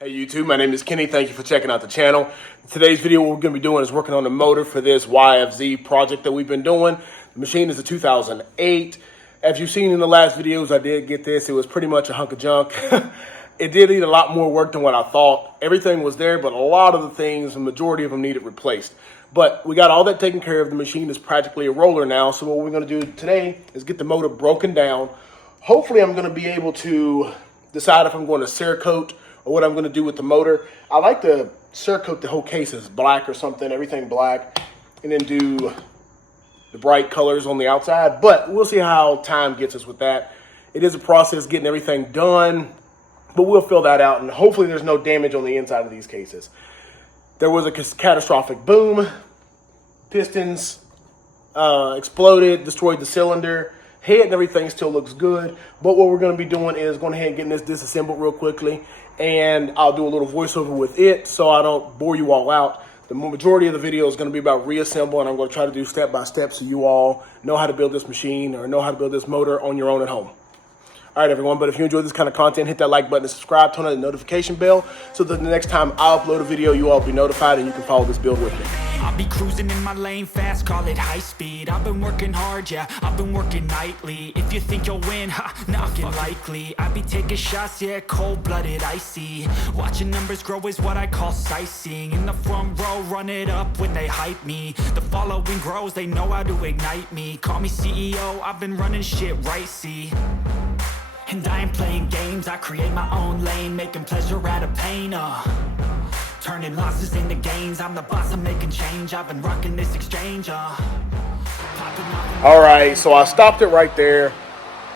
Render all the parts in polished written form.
Hey YouTube, my name is Kenny. Thank you for checking out the channel. In today's video, what we're going to be doing is working on the motor for this YFZ project that we've been doing. The machine is a 2008. As you've seen in the last videos, I did get this. It was pretty much a hunk of junk. It did need a lot more work than what I thought. Everything was there, but a lot of the things, the majority of them needed replaced. But we got all that taken care of. The machine is practically a roller now. So what we're going to do today is get the motor broken down. Hopefully I'm going to be able to decide if I'm going to Cerakote or what I'm going to do with the motor. I like to Cerakote the whole case as black or something, everything black, and then do the bright colors on the outside. But we'll see how time gets us with that. It is a process getting everything done, but we'll fill that out, and hopefully there's no damage on the inside of these cases. There was a catastrophic boom. Pistons exploded, destroyed the cylinder. Head and everything still looks good, but what we're going to be doing is going ahead and getting this disassembled real quickly, and I'll do a little voiceover with it so I don't bore you all out. The majority of the video is going to be about reassemble, and I'm going to try to do step by step so you all know how to build this machine or know how to build this motor on your own at home. All right, everyone, but if you enjoy this kind of content, hit that like button and subscribe, turn on the notification bell so that the next time I upload a video, you all be notified and you can follow this build with me. I'll be cruising in my lane fast, call it high speed. I've been working hard, yeah, I've been working nightly. If you think you'll win, not likely. I be taking shots, yeah, cold-blooded, icy. Watching numbers grow is what I call sightseeing. In the front row, run it up when they hype me. The following grows, they know how to ignite me. Call me CEO, I've been running shit right, see. And I ain't playing games, I create my own lane, making pleasure out of pain, turning losses into gains, I'm the boss, I'm making change, I've been rocking this exchange, All right, so I stopped it right there.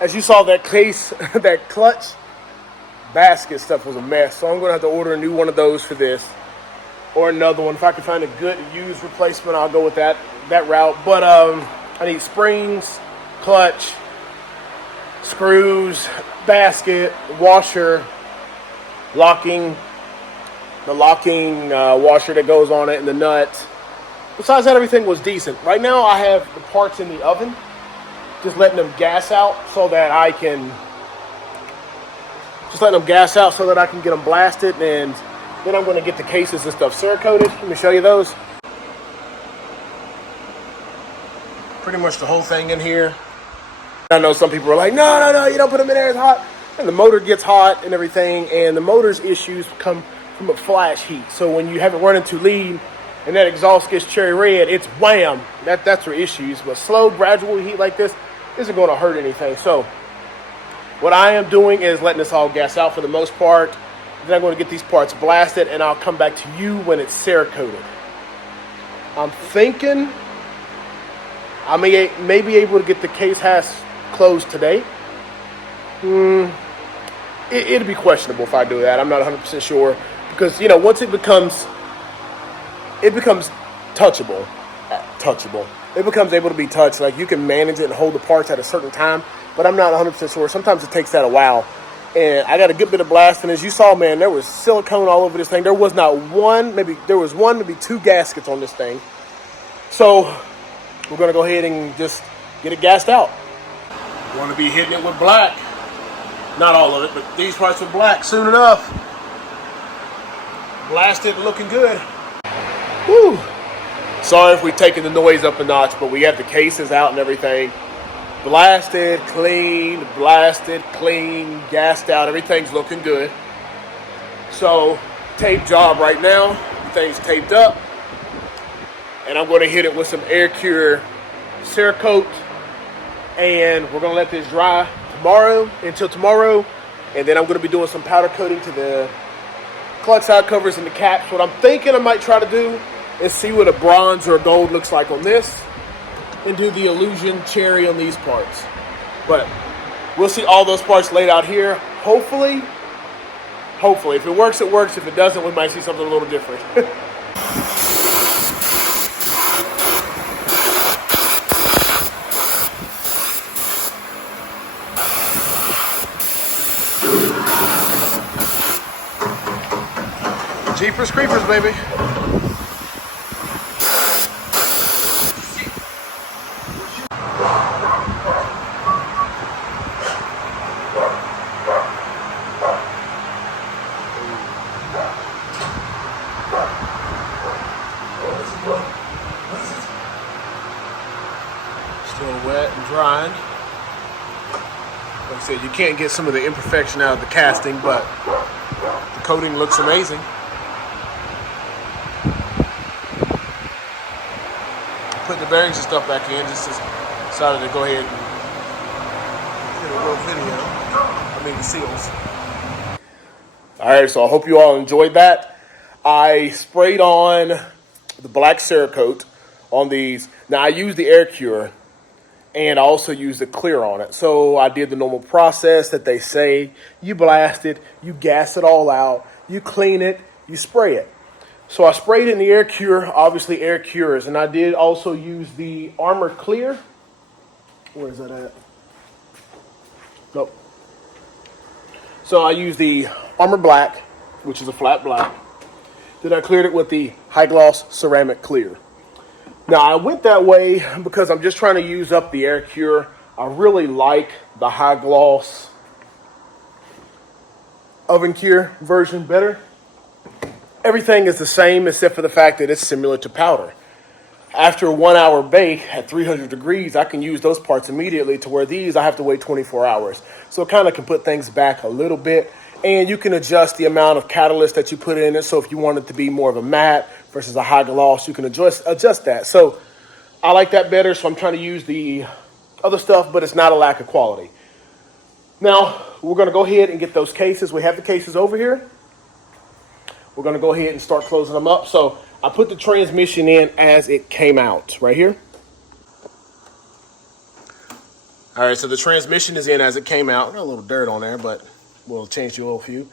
As you saw, that case, that clutch basket stuff was a mess, so I'm going to have to order a new one of those for this, or another one. If I can find a good used replacement, I'll go with that route. But I need springs, clutch, screws, basket, washer, locking, the locking washer that goes on it, and the nut. Besides that, everything was decent. Right now I have the parts in the oven, just letting them gas out so that I can get them blasted, and then I'm going to get the cases and stuff Cerakoted. Let me show you those. Pretty much the whole thing in here. I know some people are like, no, you don't put them in there, it's hot. And the motor gets hot and everything, and the motor's issues come from a flash heat. So when you have it running too lean and that exhaust gets cherry red, it's wham. That's your issues. But slow, gradual heat like this isn't going to hurt anything. So what I am doing is letting this all gas out for the most part. Then I'm going to get these parts blasted, and I'll come back to you when it's Cerakoted. I'm thinking I may be able to get the case hash closed today. It'd be questionable if I do that. I'm not 100% sure, because once it becomes touchable, it becomes able to be touched. Like, you can manage it and hold the parts at a certain time, but I'm not 100% sure. Sometimes it takes that a while, and I got a good bit of blasting. As you saw, man, there was silicone all over this thing. There was maybe two gaskets on this thing. So we're gonna go ahead and just get it gassed out. Want to be hitting it with black. Not all of it, but these parts with black soon enough. Blasted, looking good. Woo! Sorry if we're taking the noise up a notch, but we have the cases out and everything. Blasted, clean, gassed out. Everything's looking good. So, tape job right now. Everything's taped up. And I'm going to hit it with some air cure Cerakote. And we're going to let this dry until tomorrow, and then I'm going to be doing some powder coating to the clutch side covers and the caps. What I'm thinking I might try to do is see what a bronze or a gold looks like on this, and do the illusion cherry on these parts. But we'll see all those parts laid out here. Hopefully, if it works, it works. If it doesn't, we might see something a little different. Jeepers creepers, baby. wet and drying. Like I said, you can't get some of the imperfection out of the casting, but the coating looks amazing. Put the bearings and stuff back in, just decided to go ahead and get a little video. I mean the seals. Alright, so I hope you all enjoyed that. I sprayed on the black Cerakote on these. Now I used the air cure and I also used the clear on it. So I did the normal process that they say. You blast it, you gas it all out, you clean it, you spray it. So I sprayed it in the air cure, obviously air cures, and I did also use the Armor Clear. Where is that at? Nope. So I used the Armor Black, which is a flat black. Then I cleared it with the High Gloss Ceramic Clear. Now I went that way because I'm just trying to use up the air cure. I really like the High Gloss Oven Cure version better. Everything is the same except for the fact that it's similar to powder. After a 1 hour bake at 300 degrees, I can use those parts immediately, to where these I have to wait 24 hours. So it kind of can put things back a little bit. And you can adjust the amount of catalyst that you put in it. So if you want it to be more of a matte versus a high gloss, you can adjust that. So I like that better. So I'm trying to use the other stuff, but it's not a lack of quality. Now we're going to go ahead and get those cases. We have the cases over here. We're going to go ahead and start closing them up. So I put the transmission in as it came out right here. All right, so the transmission is in as it came out. Got a little dirt on there, but we'll change the oil for you.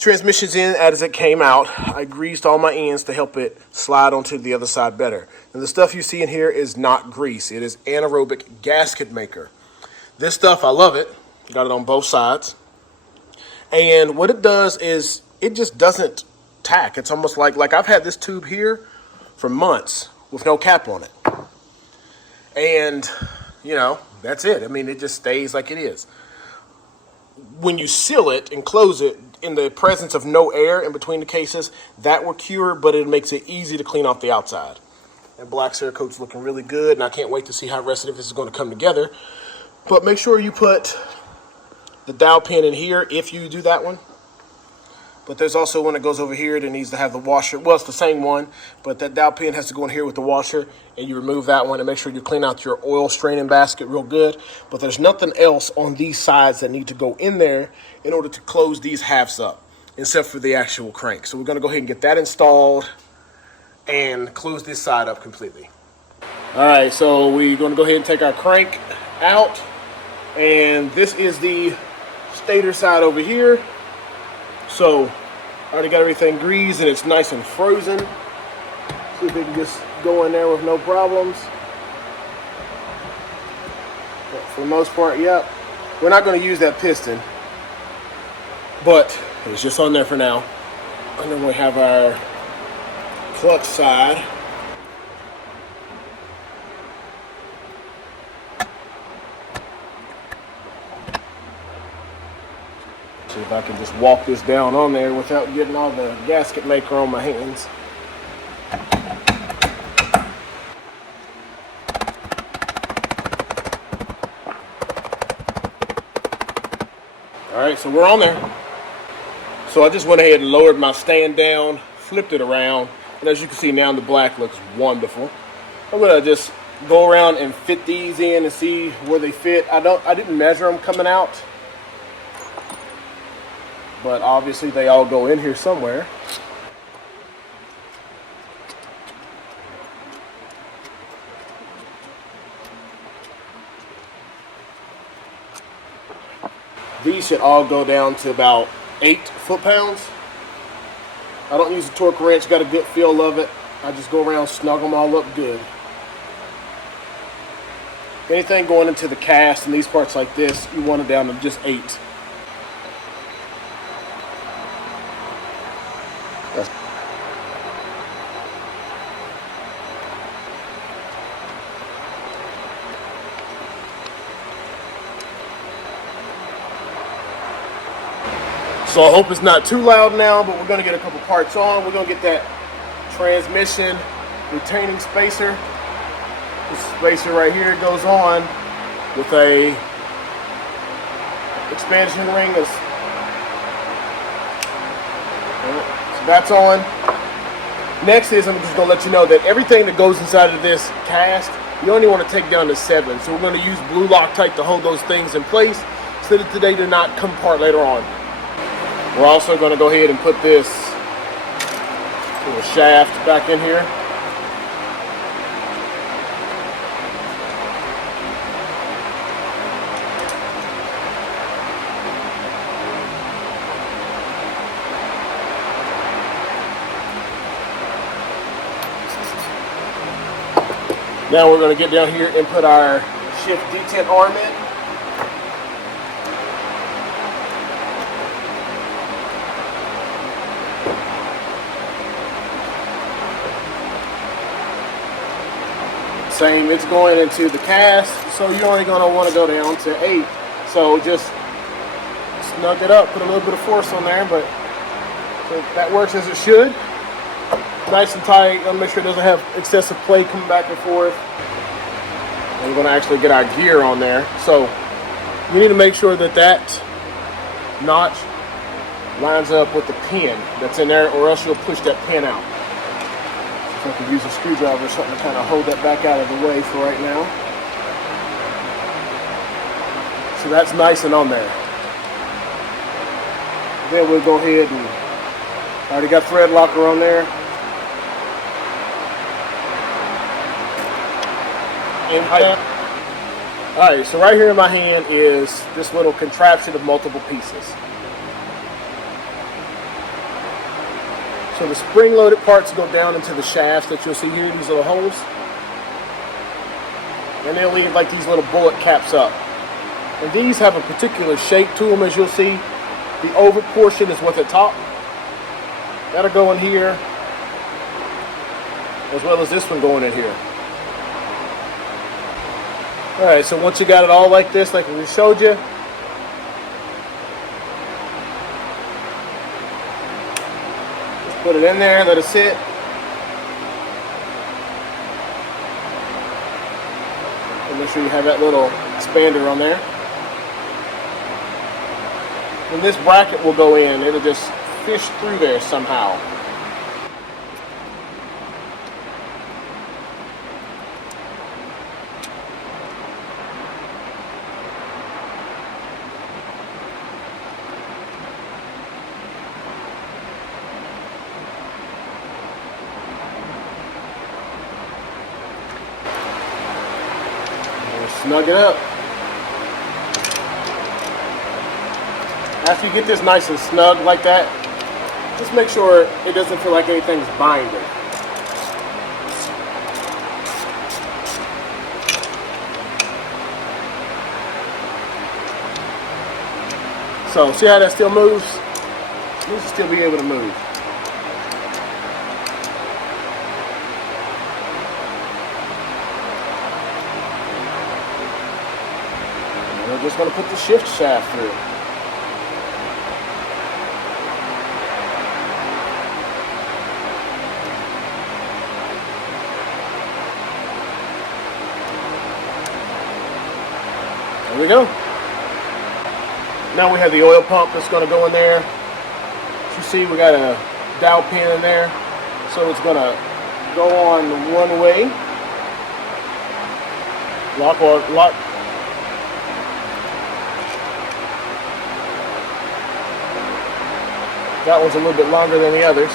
Transmission's in as it came out. I greased all my ends to help it slide onto the other side better. And the stuff you see in here is not grease. It is anaerobic gasket maker. This stuff, I love it. Got it on both sides. And what it does is it just doesn't tack. It's almost like I've had this tube here for months with no cap on it. And, you know, that's it. I mean, it just stays like it is. When you seal it and close it in the presence of no air in between the cases, that will cure, but it makes it easy to clean off the outside. And black Cerakote's looking really good, and I can't wait to see how the rest of this is going to come together. But make sure you put the dowel pin in here if you do that one. But there's also one that goes over here that needs to have the washer. Well, it's the same one, but that dowel pin has to go in here with the washer, and you remove that one and make sure you clean out your oil straining basket real good. But there's nothing else on these sides that need to go in there in order to close these halves up, except for the actual crank. So we're going to go ahead and get that installed and close this side up completely. All right, so we're going to go ahead and take our crank out, and this is the stator side over here. So I already got everything greased and it's nice and frozen. See if we can just go in there with no problems. But for the most part, yep. We're not going to use that piston, but it's just on there for now. And then we have our clutch side. See if I can just walk this down on there without getting all the gasket maker on my hands. All right, so we're on there. So I just went ahead and lowered my stand down, flipped it around, and as you can see now, the black looks wonderful. I'm gonna just go around and fit these in and see where they fit. I didn't measure them coming out, but obviously they all go in here somewhere. These should all go down to about 8 foot-pounds. I don't use a torque wrench, got a good feel of it. I just go around, snug them all up good. Anything going into the cast and these parts like this, you want it down to just 8. So I hope it's not too loud now, but we're going to get a couple parts on. We're going to get that transmission retaining spacer This spacer right here goes on with a expansion ring. So that's on. Next is, I'm just going to let you know that everything that goes inside of this cast, you only want to take down to 7. So we're going to use blue Loctite to hold those things in place so that they do not come apart later on. We're also going to go ahead and put this little shaft back in here. Now we're going to get down here and put our shift detent arm in. Same, it's going into the cast, so you're only going to want to go down to 8. So just snug it up, put a little bit of force on there, but so that works as it should. Nice and tight. Gotta make sure it doesn't have excessive play coming back and forth. And we're going to actually get our gear on there. So you need to make sure that that notch lines up with the pin that's in there, or else you'll push that pin out. So I could use a screwdriver or something to kind of hold that back out of the way for right now. So that's nice and on there. Then we'll go ahead and already got thread locker on there. Alright, so right here in my hand is this little contraption of multiple pieces. So the spring-loaded parts go down into the shafts that you'll see here, these little holes. And they'll leave like these little bullet caps up. And these have a particular shape to them, as you'll see. The over portion is what's at top. That'll go in here, as well as this one going in here. Alright, so once you got it all like this, like we showed you, just put it in there, let it sit. And make sure you have that little expander on there. And this bracket will go in, it'll just fish through there somehow. Snug it up. After you get this nice and snug like that, just make sure it doesn't feel like anything's binding. So see how that still moves? It should still be able to move. We're just going to put the shift shaft through. There we go. Now we have the oil pump that's going to go in there. As you see, we got a dowel pin in there. So it's going to go on one way. Lock. That one's a little bit longer than the others.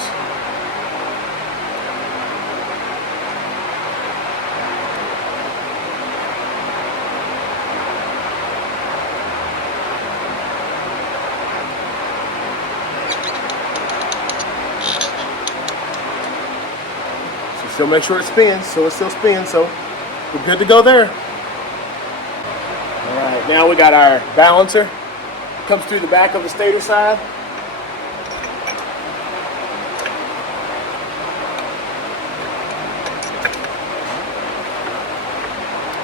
So still make sure it spins, so it still spins, so we're good to go there. Alright, now we got our balancer. Comes through the back of the stator side.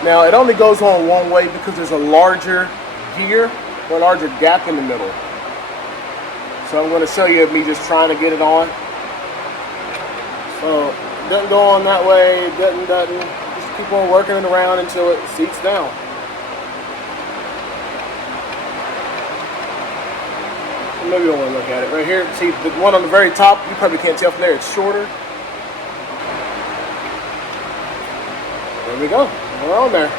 Now it only goes on one way because there's a larger gear or a larger gap in the middle. So I'm going to show you me just trying to get it on. So it doesn't go on that way, it doesn't. Just keep on working it around until it seats down. Maybe you want to look at it right here. See the one on the very top, you probably can't tell from there, it's shorter. There we go, we're on there.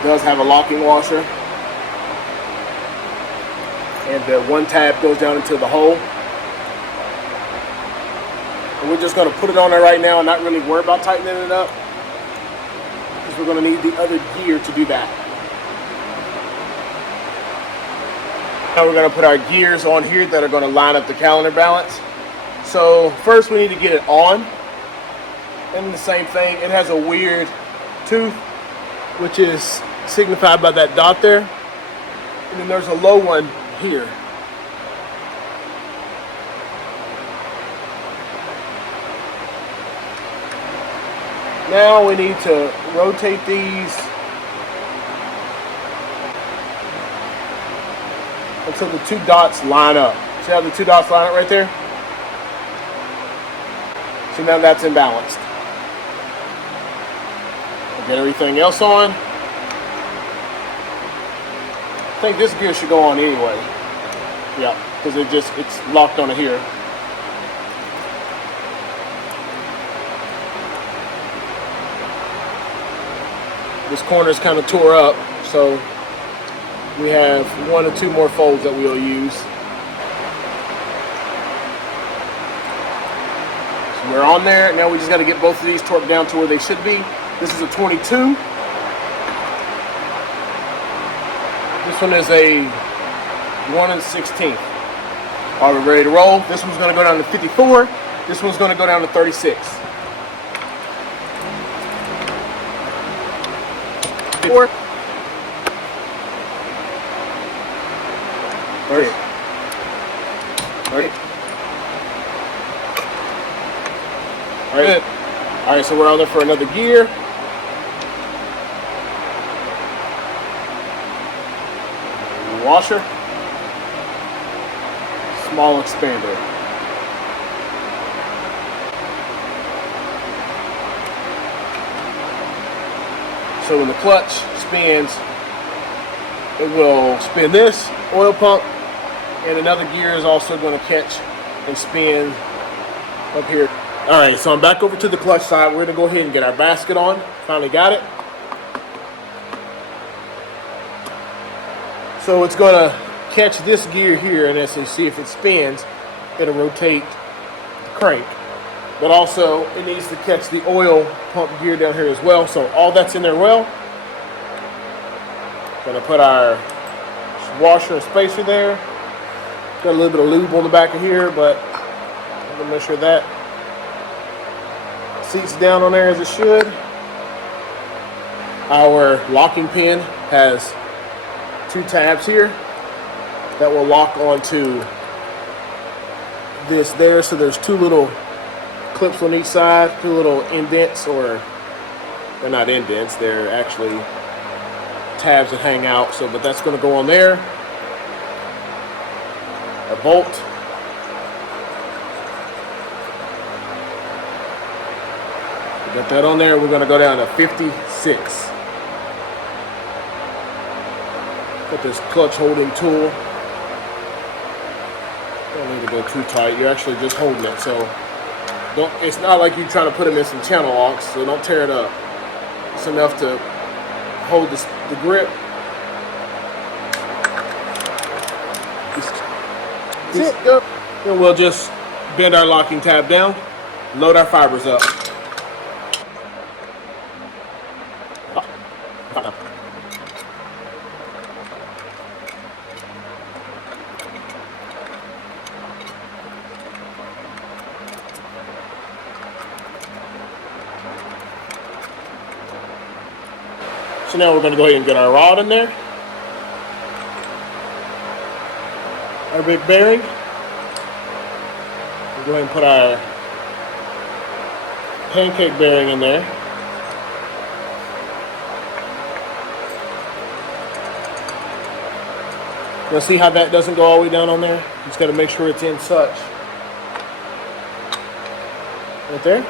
It does have a locking washer. And the one tab goes down into the hole. And we're just going to put it on there right now and not really worry about tightening it up, because we're going to need the other gear to do that. Now we're going to put our gears on here that are going to line up the calendar balance. So first we need to get it on. And the same thing, it has a weird tooth, which is signified by that dot there. And then there's a low one here. Now we need to rotate these until the two dots line up. See how the two dots line up right there? So now that's imbalanced. We'll get everything else on. I think this gear should go on anyway. Yeah, because it's locked on here. This corner is kind of tore up, so we have 1 or 2 more folds that we'll use. So we're on there. Now we just got to get both of these torqued down to where they should be. This is a 22. This one is a 1 16th. Are we ready to roll? This one's going to go down to 54. This one's going to go down to 36. 4. Ready. All right, so we're on there for another gear. Washer. Small expander. So when the clutch spins, it will spin this oil pump, and another gear is also going to catch and spin up here. All right, so I'm back over to the clutch side. We're going to go ahead and get our basket on. Finally got it. So it's going to catch this gear here, and as you see, if it spins, it'll rotate the crank. But also, it needs to catch the oil pump gear down here as well. So all that's in there well. Gonna put our washer and spacer there. Got a little bit of lube on the back of here, but I'm gonna make sure that seats down on there as it should. Our locking pin has 2 tabs here that will lock onto this there. So there's 2 little clips on each side, 2 little indents, or they're not indents, they're actually tabs that hang out. So, but that's going to go on there. A bolt. We got that on there. We're going to go down to 56. Got this clutch holding tool. Don't need to go too tight. You're actually just holding it, so it's not like you're trying to put them in some channel locks, so don't tear it up. It's enough to hold the grip. That's it. Then we'll just bend our locking tab down, load our fibers up. So now we're going to go ahead and get our rod in there. Our big bearing. We'll go ahead and put our pancake bearing in there. You'll see how that doesn't go all the way down on there? Just got to make sure it's in such. Right there.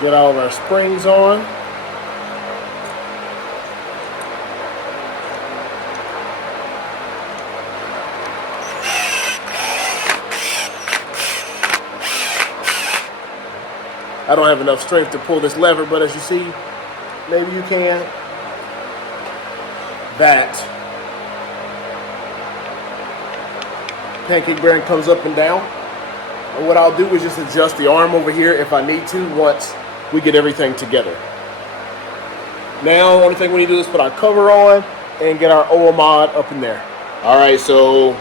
Get all of our springs on. I don't have enough strength to pull this lever, but as you see, maybe you can. That pancake bearing comes up and down. And what I'll do is just adjust the arm over here if I need to once we get everything together. Now, the only thing we need to do is put our cover on and get our oil mod up in there. All right, so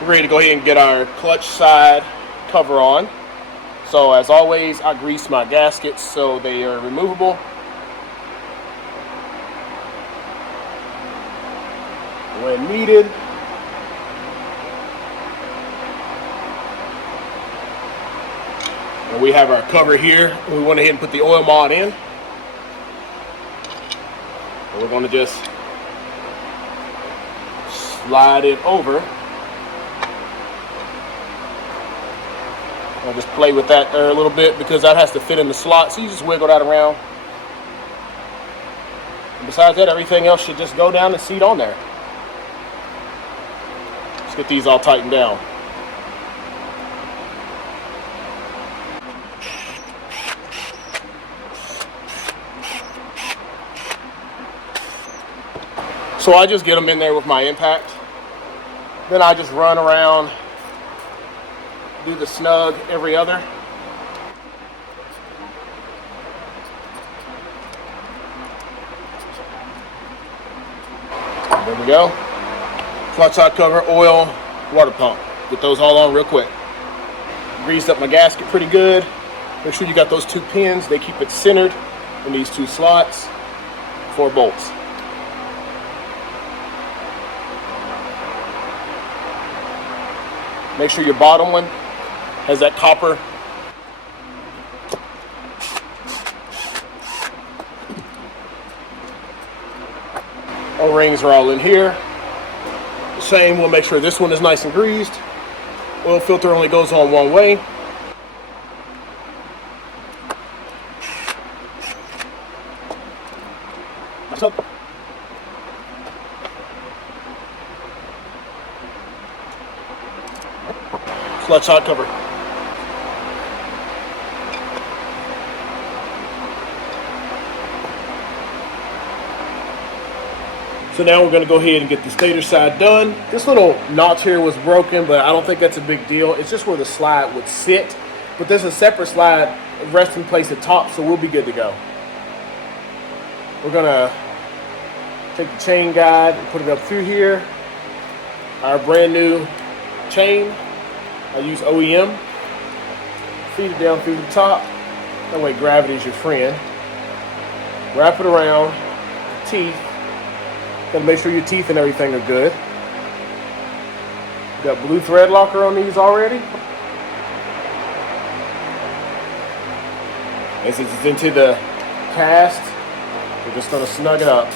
we're ready to go ahead and get our clutch side cover on. So as always, I grease my gaskets so they are removable. When needed. And we have our cover here. We went ahead and put the oil mod in. And we're going to just slide it over. I'll just play with that there a little bit because that has to fit in the slot. So you just wiggle that around. And besides that, everything else should just go down and seat on there. Let's get these all tightened down. So I just get them in there with my impact. Then I just run around, do the snug every other. There we go. Clutch side cover, oil, water pump. Get those all on real quick. Greased up my gasket pretty good. Make sure you got those 2 pins. They keep it centered in these 2 slots. 4 bolts. Make sure your bottom one has that copper O-rings are all in here. The same, we'll make sure this one is nice and greased. Oil filter only goes on one way. So, clutch hot cover. So now we're going to go ahead and get the stator side done. This little notch here was broken, but I don't think that's a big deal. It's just where the slide would sit. But there's a separate slide resting place at top, so we'll be good to go. We're going to take the chain guide and put it up through here. Our brand new chain. I use OEM. Feed it down through the top. That way gravity is your friend. Wrap it around the teeth. Gotta make sure your teeth and everything are good. Got blue thread locker on these already. As it's into the cast, we're just gonna snug it up.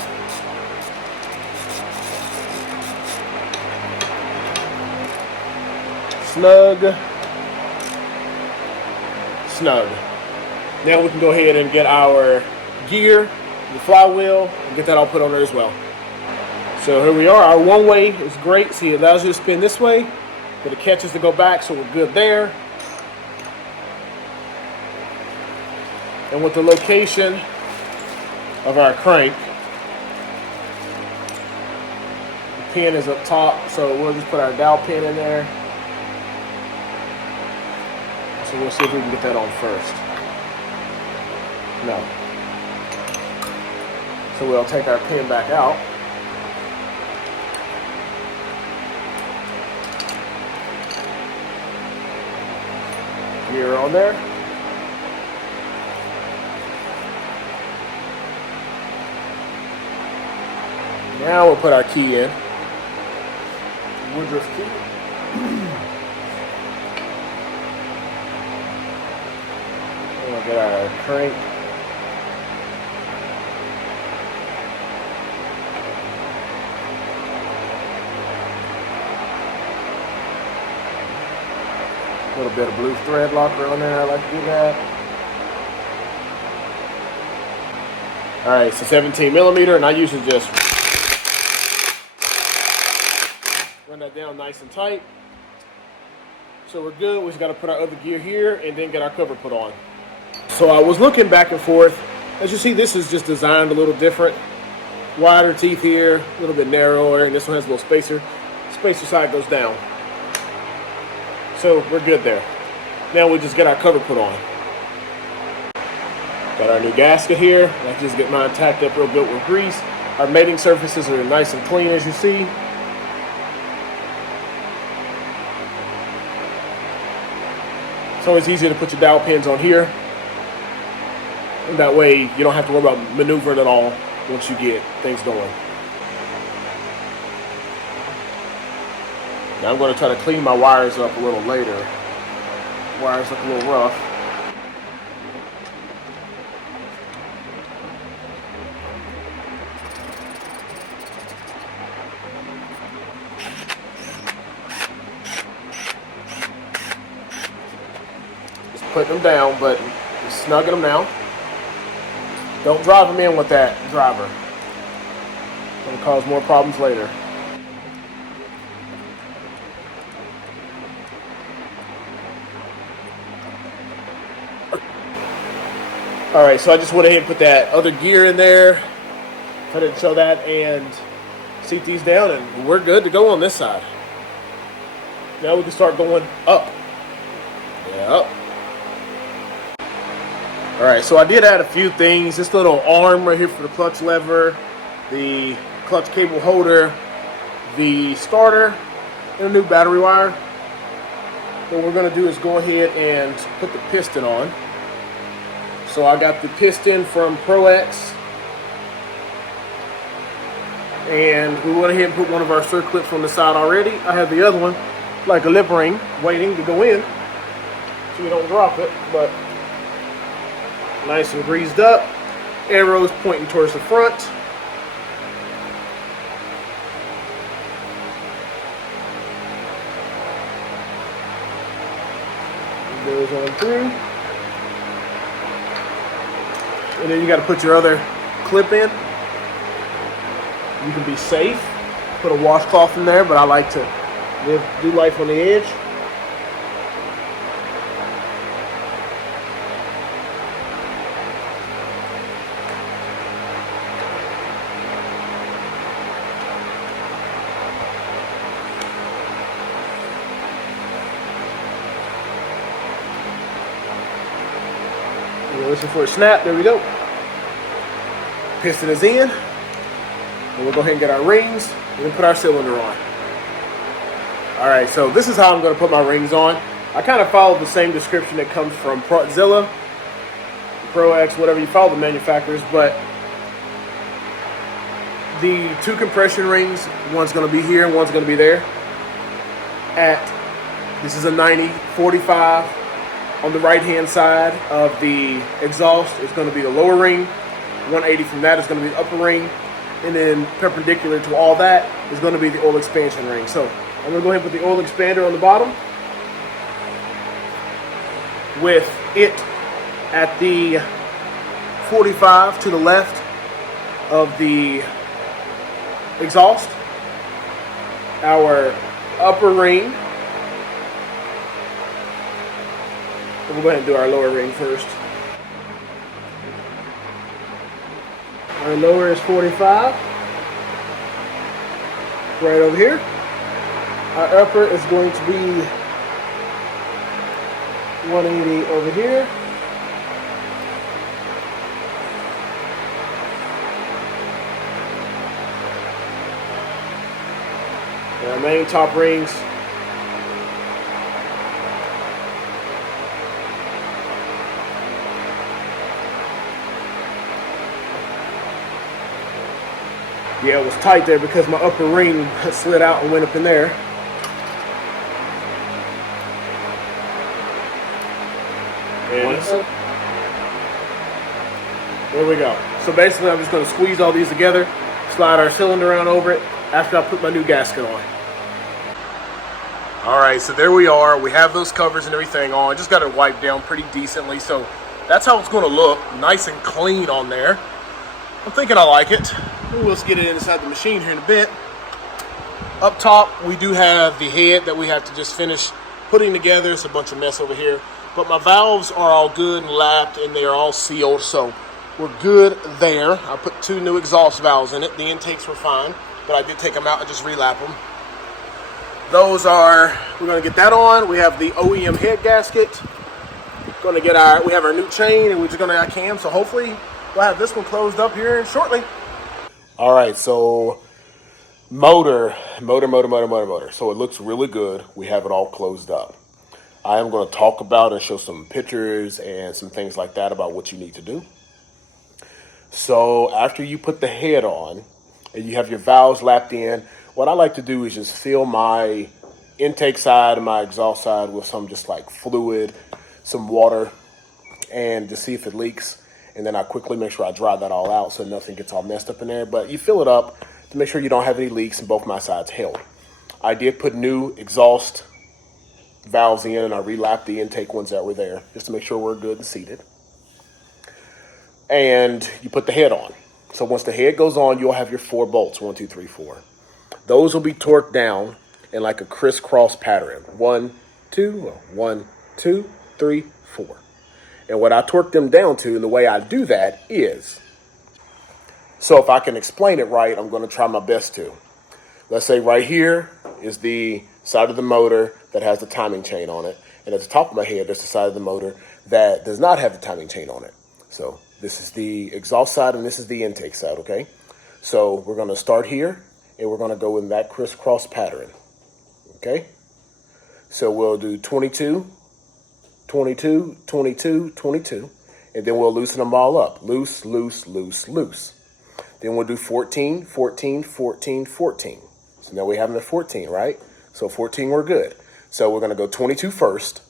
Snug. Snug. Now we can go ahead and get our gear, the flywheel, and get that all put on there as well. So here we are. Our one way is great. See, it allows you to spin this way, but it catches to go back, so we're good there. And with the location of our crank, the pin is up top, so we'll just put our dowel pin in there. So we'll see if we can get that on first. No. So we'll take our pin back out. Gear on there. Now we'll put our key in. Woodruff key. We'll get our crank. A little bit of blue thread locker on there. I like to do that. All right, so 17 millimeter, and I usually just run that down nice and tight. So we're good. We just got to put our other gear here and then get our cover put on. So I was looking back and forth. As you see, this is just designed a little different. Wider teeth here, a little bit narrower, and this one has a little spacer. Spacer side goes down. So we're good there. Now we just get our cover put on. Got our new gasket here. I just get mine tacked up real good with grease. Our mating surfaces are nice and clean, as you see. It's always easier to put your dowel pins on here. And that way you don't have to worry about maneuvering at all once you get things going. Now I'm going to try to clean my wires up a little later. Wires look a little rough. Just putting them down, but just snugging them down. Don't drive them in with that driver. It's going to cause more problems later. Alright, so I just went ahead and put that other gear in there. I didn't show that, and seat these down, and we're good to go on this side. Now we can start going up. Yeah, up. Alright, so I did add a few things. This little arm right here for the clutch lever, the clutch cable holder, the starter, and a new battery wire. What we're going to do is go ahead and put the piston on. So I got the piston from Pro-X, and we went ahead and put one of our circlips on the side already. I have the other one, like a lip ring, waiting to go in, so we don't drop it, but nice and greased up. Arrows pointing towards the front. Goes on through. And then you got to put your other clip in. You can be safe. Put a washcloth in there, but I like to do life on the edge. Listen for a snap. There we go. Piston is in. And we'll go ahead and get our rings and then put our cylinder on. Alright, so this is how I'm going to put my rings on. I kind of follow the same description that comes from Zilla, Pro-X, whatever you follow the manufacturers, but the two compression rings, one's going to be here and one's going to be there. This is a 90/45. On the right hand side of the exhaust is going to be the lower ring. 180 from that is going to be the upper ring. And then perpendicular to all that is going to be the oil expansion ring. So I'm going to go ahead and put the oil expander on the bottom, with it at the 45 to the left of the exhaust. Our upper ring. We'll go ahead and do our lower ring first. Our lower is 45. Right over here. Our upper is going to be 180 over here. And our main top rings. Yeah, it was tight there because my upper ring slid out and went up in there. And there we go. So basically I'm just going to squeeze all these together, slide our cylinder around over it after I put my new gasket on. All right, so there we are. We have those covers and everything on. Just got it wiped down pretty decently. So that's how it's going to look, nice and clean on there. I'm thinking I like it. Let's get it inside the machine here in a bit. Up top, we do have the head that we have to just finish putting together. It's a bunch of mess over here. But my valves are all good and lapped, and they are all sealed, so we're good there. I put 2 new exhaust valves in it. The intakes were fine, but I did take them out and just relap them. Those are, we're going to get that on. We have the OEM head gasket. Going to get we have our new chain, and we're just going to add cam, so hopefully we'll have this one closed up here shortly. All right, so motor. So it looks really good. We have it all closed up. I am going to talk about and show some pictures and some things like that about what you need to do. So after you put the head on and you have your valves lapped in, what I like to do is just fill my intake side and my exhaust side with some just like fluid, some water, and to see if it leaks. And then I quickly make sure I dry that all out so nothing gets all messed up in there. But you fill it up to make sure you don't have any leaks and both my sides held. I did put new exhaust valves in, and I relapped the intake ones that were there just to make sure we're good and seated. And you put the head on. So once the head goes on, you'll have your 4 bolts, 1, 2, 3, 4. Those will be torqued down in like a crisscross pattern. 1, 2, 3, 4. And what I torque them down to, and the way I do that is, so if I can explain it right, I'm going to try my best to. Let's say right here is the side of the motor that has the timing chain on it. And at the top of my head, there's the side of the motor that does not have the timing chain on it. So this is the exhaust side and this is the intake side, okay? So we're going to start here and we're going to go in that crisscross pattern, okay? So we'll do 22, 22, 22, 22, and then we'll loosen them all up. Loose, loose, loose, loose. Then we'll do 14, 14, 14, 14. So now we have them at 14, right? So 14, we're good. So we're going to go 22 first,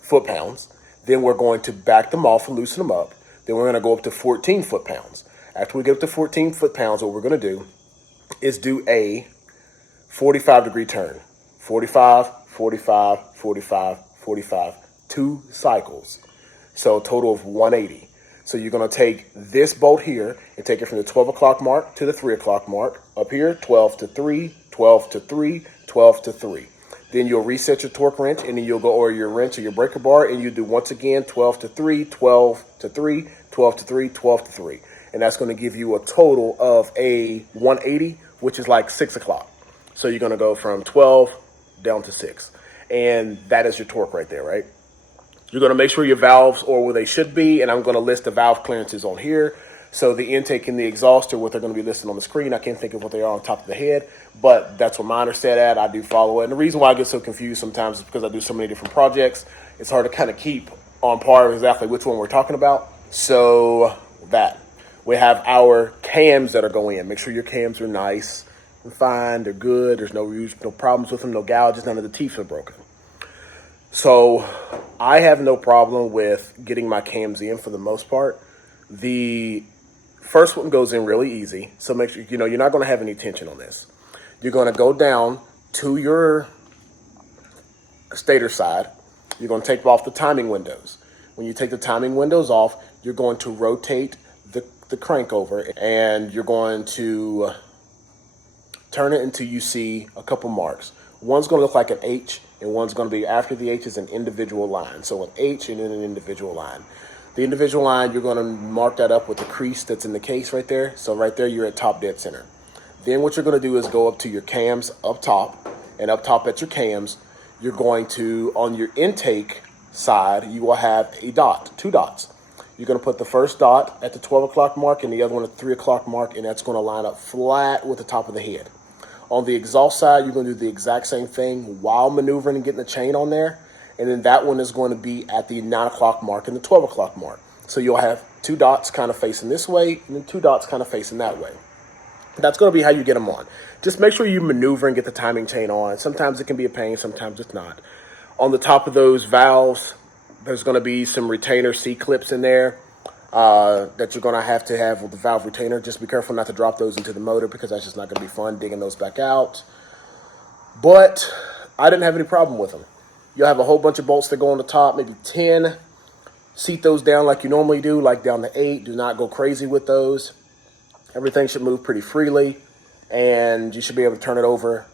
foot-pounds. Then we're going to back them off and loosen them up. Then we're going to go up to 14 foot-pounds. After we get up to 14 foot-pounds, what we're going to do is do a 45-degree turn. 45, 45, 45, 45, 2 cycles. So a total of 180. So you're going to take this bolt here and take it from the 12 o'clock mark to the 3 o'clock mark. Up here, 12 to 3, 12 to 3, 12 to 3. Then you'll reset your torque wrench, and then you'll go, or your wrench or your breaker bar, and you do once again 12 to 3, 12 to 3, 12 to 3, 12 to 3. And that's going to give you a total of a 180, which is like 6 o'clock. So you're going to go from 12 down to 6. And that is your torque right there, right? You're going to make sure your valves are where they should be, and I'm going to list the valve clearances on here. So the intake and the exhaust are what they're going to be listed on the screen. I can't think of what they are on top of the head, but that's what mine are set at. I do follow it. And the reason why I get so confused sometimes is because I do so many different projects. It's hard to kind of keep on par with exactly which one we're talking about. So that. We have our cams that are going in. Make sure your cams are nice and fine. They're good. There's no problems with them, no gouges, none of the teeth are broken. So I have no problem with getting my cams in for the most part. The first one goes in really easy. So make sure, you're not going to have any tension on this. You're going to go down to your stator side. You're going to take off the timing windows. When you take the timing windows off, you're going to rotate the crank over, and you're going to turn it until you see a couple marks. One's going to look like an H, and one's going to be, after the H is an individual line. So an H and then an individual line. The individual line, you're going to mark that up with the crease that's in the case right there. So right there, you're at top dead center. Then what you're going to do is go up to your cams up top, and up top at your cams, you're going to, on your intake side, you will have a dot, 2 dots. You're going to put the first dot at the 12 o'clock mark and the other one at the 3 o'clock mark, and that's going to line up flat with the top of the head. On the exhaust side, you're going to do the exact same thing while maneuvering and getting the chain on there. And then that one is going to be at the 9 o'clock mark and the 12 o'clock mark. So you'll have 2 dots kind of facing this way and then 2 dots kind of facing that way. That's going to be how you get them on. Just make sure you maneuver and get the timing chain on. Sometimes it can be a pain, sometimes it's not. On the top of those valves, there's going to be some retainer C-clips in there that you're going to have with the valve retainer. Just be careful not to drop those into the motor because that's just not going to be fun digging those back out. But I didn't have any problem with them. You'll have a whole bunch of bolts that go on the top, maybe 10. Seat those down like you normally do, like down to 8. Do not go crazy with those. Everything should move pretty freely, and you should be able to turn it over.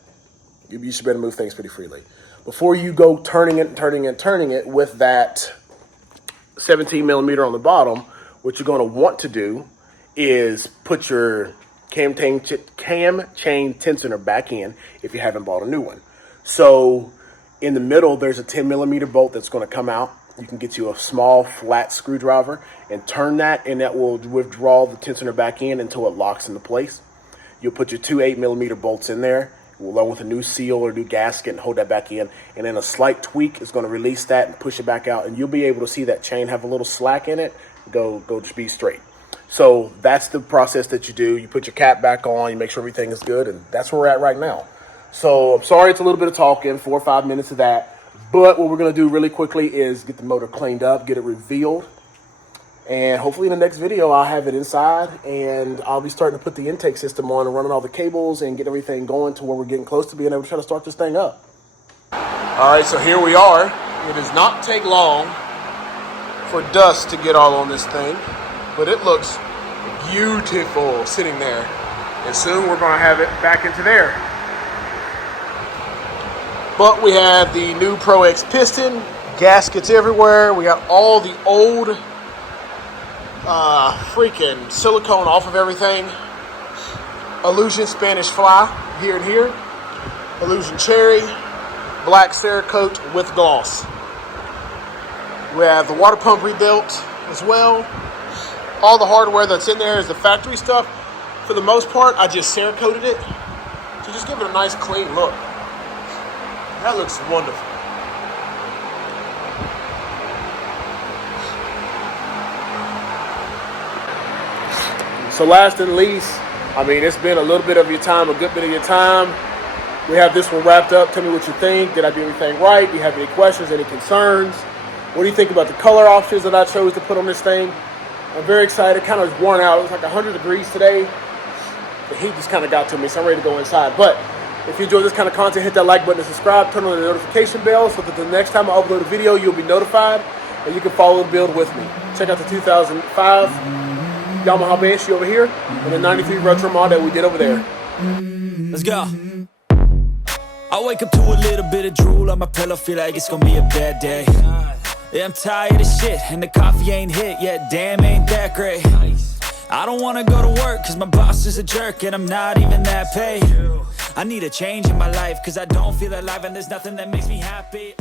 You should be able to move things pretty freely. Before you go turning it with that 17 millimeter on the bottom, what you're going to want to do is put your cam chain tensioner back in if you haven't bought a new one. So in the middle, there's a 10 millimeter bolt that's going to come out. You can get you a small flat screwdriver and turn that, and that will withdraw the tensioner back in until it locks into place. You'll put your two 8 millimeter bolts in there, along with a new seal or new gasket, and hold that back in. And then a slight tweak is going to release that and push it back out, and you'll be able to see that chain have a little slack in it. Go just be straight. So that's the process that you do. You put your cap back on, you make sure everything is good, and that's where we're at right now. So I'm sorry it's a little bit of talking, 4 or 5 minutes of that. But what we're going to do really quickly is get the motor cleaned up, get it revealed. And hopefully in the next video, I'll have it inside, and I'll be starting to put the intake system on and running all the cables and get everything going to where we're getting close to being able to try to start this thing up. All right, so here we are. It does not take long for dust to get all on this thing, but it looks beautiful sitting there. And soon we're going to have it back into there. But we have the new Pro X piston, gaskets everywhere. We got all the old freaking silicone off of everything. Illusion Spanish fly here and here. Illusion cherry, black Cerakote with gloss. We have the water pump rebuilt as well. All the hardware that's in there is the factory stuff. For the most part, I just Cerakoted it to just give it a nice clean look. That looks wonderful. So last and least, I mean, it's been a little bit of your time, a good bit of your time. We have this one wrapped up. Tell me what you think. Did I do everything right? Do you have any questions, any concerns? What do you think about the color options that I chose to put on this thing? I'm very excited. Kind of worn out. It was like 100 degrees today. The heat just kind of got to me, so I'm ready to go inside. But if you enjoy this kind of content, hit that like button and subscribe. Turn on the notification bell so that the next time I upload a video, you'll be notified. And you can follow the build with me. Check out the 2005 Yamaha Banshee over here and the 93 Retro mod that we did over there. Let's go. I wake up to a little bit of drool on my pillow, feel like it's gonna be a bad day. Yeah, I'm tired of shit, and the coffee ain't hit yet, damn, ain't that great. I don't wanna go to work, cause my boss is a jerk, and I'm not even that paid. I need a change in my life, cause I don't feel alive, and there's nothing that makes me happy.